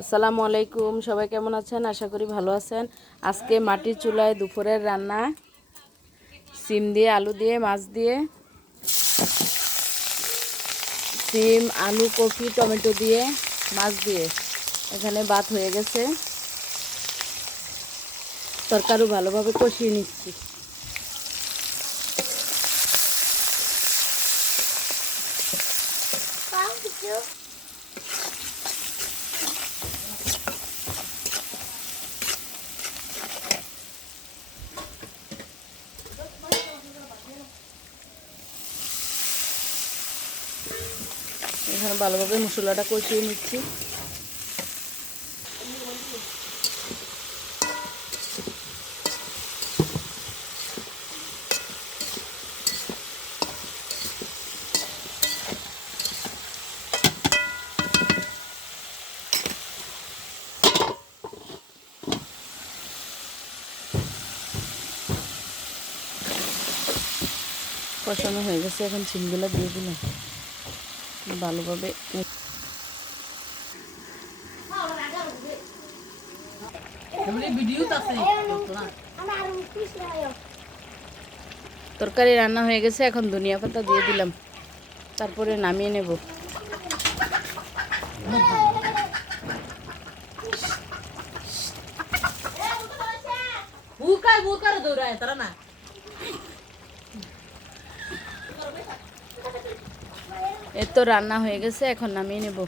আসসালামু আলাইকুম, সবাই কেমন আছেন? আশা করি ভালো আছেন। আজকে মাটির চুলায় দুপুরের রান্না সিম দিয়ে, আলু দিয়ে, মাছ দিয়ে, সিম, আলু, কপি, টমেটো দিয়ে, মাছ দিয়ে। এখানে ভাত হয়ে গেছে, তরকারি ভালোভাবে কষিয়ে নিচ্ছি। এখানে ভালোভাবে মশলাটা কষিয়ে নিচ্ছি। কষানো হয়ে গেছে, এখন সিমগুলো দিয়ে দিলাম ভালোভাবে। তরকারি রান্না হয়ে গেছে, এখন ধনিয়া পাতা দিয়ে দিলাম, তারপরে নামিয়ে নেব। এর তো রান্না হয়ে গেছে, এখন নামিয়ে নেব।